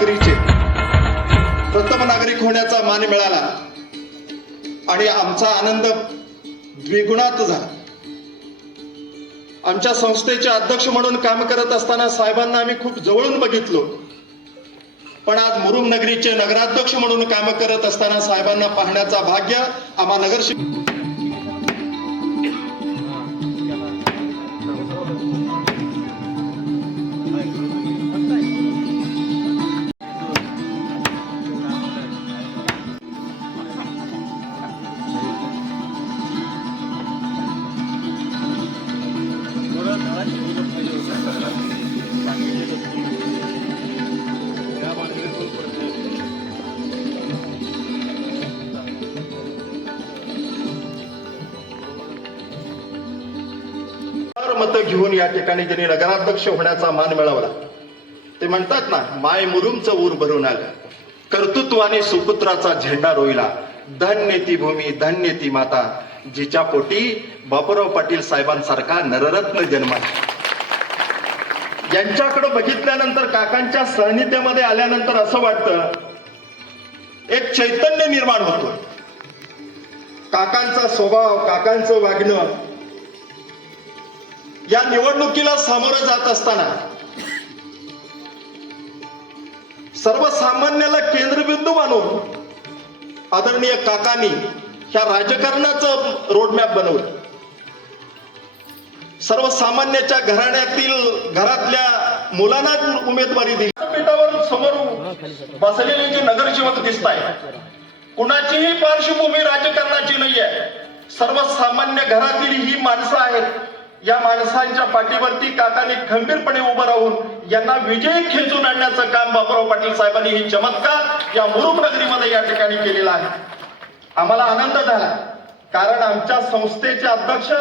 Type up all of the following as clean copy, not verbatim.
नगरीचे प्रथम नागरिक होण्याचा मान मिळाला आणि आमचा आनंद द्विगुणात झाला. आमच्या संस्थेचे अध्यक्ष म्हणून काम करत असताना साहेबांना आम्ही खूप जवळून बघितलो, पण आज मुरुम नगरीचे नगराध्यक्ष म्हणून काम करत असताना साहेबांना पाहण्याचा भाग्य आम्हा नगरसेवक मतं घेऊन या ठिकाणी ज्यांनी नगराध्यक्ष होण्याचा मान मिळवला. ते म्हणतात ना, माय मुरुमचं ऊर भरून आलं, कर्तृत्वाने सुपुत्राचा झेंडा रोईला, धन्य ती भूमी धन्य ती माता, जिच्या पोटी बापूराव पाटील साहेबांसारखा नररत्न जन्माला. यांच्याकडे बघितल्यानंतर, काकांच्या सानिध्यामध्ये आल्यानंतर असं वाटतं एक चैतन्य निर्माण होतो. काकांचा स्वभाव, काकांचं वागणं या निवडणुकीला सामोरं जात असताना सर्वसामान्याला केंद्रबिंदू मानून आदरणीय काकांनी ह्या राजकारणाचं रोडमॅप बनवलं. सर्वसामान्याच्या घरातल्या मुलांना उमेदवारी दिली. पीठावर समोर बसलेले जे नगरसेवक दिसत आहे, कुणाचीही पार्श्वभूमी राजकारणाची नाही आहे. सर्वसामान्य घरातील ही माणसं आहेत. या माणसांच्या पाठीवरती काकांनी खंबीरपणे उभं राहून यांना विजय खेचून आणण्याचं काम बापूराव पाटील साहेबांनी ही चमत्कार या मुरुम नगरीमध्ये या ठिकाणी केलेला आहे. आम्हाला आनंद झाला, कारण आमच्या संस्थेचे अध्यक्ष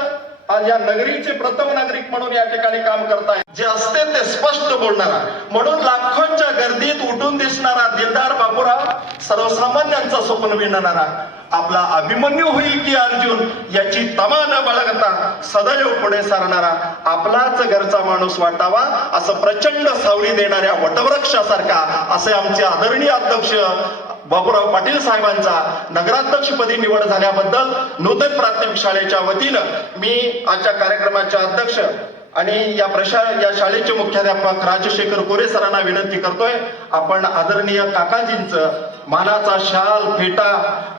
आज या नगरीचे प्रथम नागरिक म्हणून या ठिकाणी काम करतायत. जे असते ते स्पष्ट बोलणारा, म्हणून लाखोंच्या गर्दीत उठून दिसणारा दिलदार बापूराव, सर्वसामान्यांचं स्वप्न विणणारा, आपला अभिमन्यू होईल की अर्जुन याची तमा न बाळगता सदैव पुढे सारणारा, आपलाच घरचा माणूस वाटावा असं प्रचंड सावली देणाऱ्या वटवृक्षासारखा असे आमचे आदरणीय अध्यक्ष बापूराव पाटील साहेबांचा नगराध्यक्षपदी निवड झाल्याबद्दल नूतन प्राथमिक शाळेच्या वतीनं मी आजच्या कार्यक्रमाच्या अध्यक्ष आणि या शाळेचे मुख्याध्यापक राजशेखर कोरे सरांना विनंती करतोय, आपण आदरणीय काकाजींचं मानाचा शाल फेटा भाषा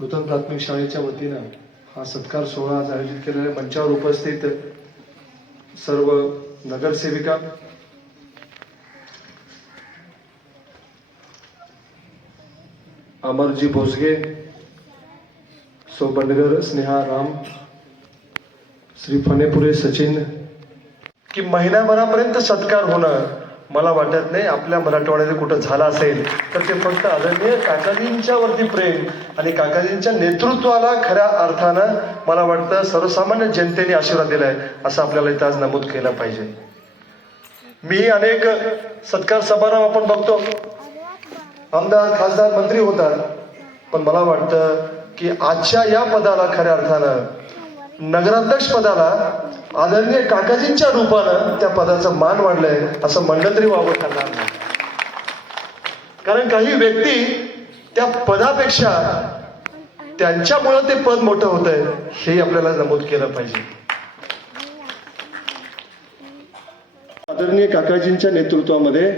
नूतन प्राथमिक शाळेच्या वतीनं हा सत्कार सोहळा आज आयोजित केलेल्या मंचावर उपस्थित सर्व नगरसेविका, अमरजी भोसगे, सौ बंडगर स्नेहा राम, श्री फनेपुरे सचिन, की महिन्याभरापर्यंत सत्कार होणं मला वाटत नाही आपल्या मराठवाड्यात कुठं झाला असेल तर ते फक्त आदरणीय काकाजींच्या वरती प्रेम आणि काकाजींच्या नेतृत्वाला खऱ्या अर्थानं मला वाटतं सर्वसामान्य जनतेने आशीर्वाद दिलाय असं आपल्याला इथं आज नमूद केलं पाहिजे. मी अनेक सत्कार समारंभ आपण बघतो, आमदार खासदार मंत्री होतात, पण मला वाटतं की आजच्या या पदाला खऱ्या अर्थानं नगराध्यक्ष पदाला आदरणीय काकाजींच्या रूपानं त्या पदाचा मान वाढलाय असं म्हणलं तरी वावं ठरणार नाही. कारण काही व्यक्ती त्या पदापेक्षा त्यांच्यामुळं ते पद मोठं होत आहे हे आपल्याला नमूद केलं पाहिजे. आदरणीय काकाजींच्या नेतृत्वामध्ये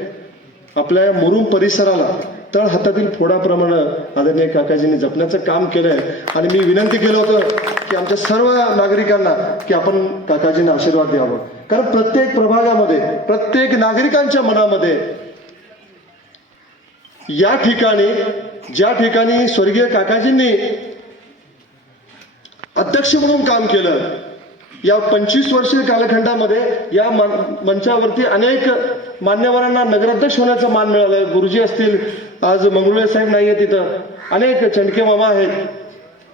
आपल्या मुरुम परिसराला तळ हातातील फोडाप्रमाणे आदरणीय काकाजींनी जपण्याचं काम केलंय. आणि मी विनंती केलं होतं की आमच्या सर्व नागरिकांना की आपण काकाजींना आशीर्वाद द्यावा. कारण प्रत्येक प्रभागामध्ये प्रत्येक नागरिकांच्या मनामध्ये या ठिकाणी ज्या ठिकाणी स्वर्गीय काकाजींनी अध्यक्ष म्हणून काम केलं, या 25 वर्षीय कालखंडामध्ये या मंचावरती अनेक मान्यवरांना नगराध्यक्ष होण्याचा मान मिळालाय. गुरुजी असतील, आज मंगरुळे साहेब नाहीये तिथं, अनेक चंडके मामा आहेत,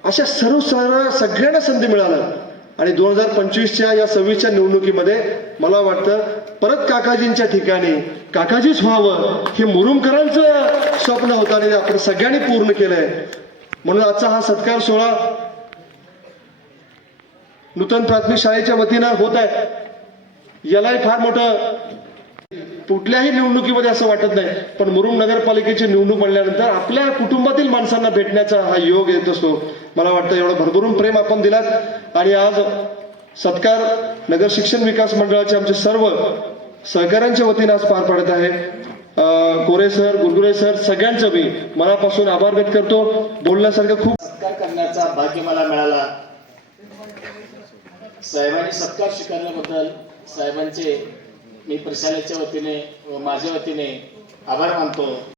अशा सगळ्यांना संधी मिळालं. आणि 2025च्या या 26च्या निवडणुकीमध्ये मला वाटतं परत काकाजींच्या ठिकाणी काकाजीच व्हावं हे मुरुमकरांचं स्वप्न होतं आणि आपण सगळ्यांनी पूर्ण केलंय. म्हणून आजचा हा सत्कार सोहळा नूतन प्राथमिक शाळेच्या वतीनं होत आहे. यालाही फार मोठं कुठल्याही निवडणुकीमध्ये असं वाटत नाही, पण मुरुम नगरपालिकेची निवडणूक म्हणल्यानंतर आपल्या कुटुंबातील माणसांना भेटण्याचा हा योग येत असतो. मला वाटतं एवढं भरभरून प्रेम आपण दिलात. आणि आज सत्कार नगर शिक्षण विकास मंडळाचे आमचे सर्व सहकाऱ्यांच्या वतीनं आज पार पडत आहे. कोरे सर, गुरगुरे सर, सगळ्यांचं मी मनापासून आभार व्यक्त करतो. बोलण्यासारखं खूप सत्कार करण्याचा भाग्य मला मिळाला. साहेबांनी सत्कार स्वीकारल्याबद्दल साहेबांचे मी प्रशालेच्या वतीने व माझ्या वतीने आभार मानतो.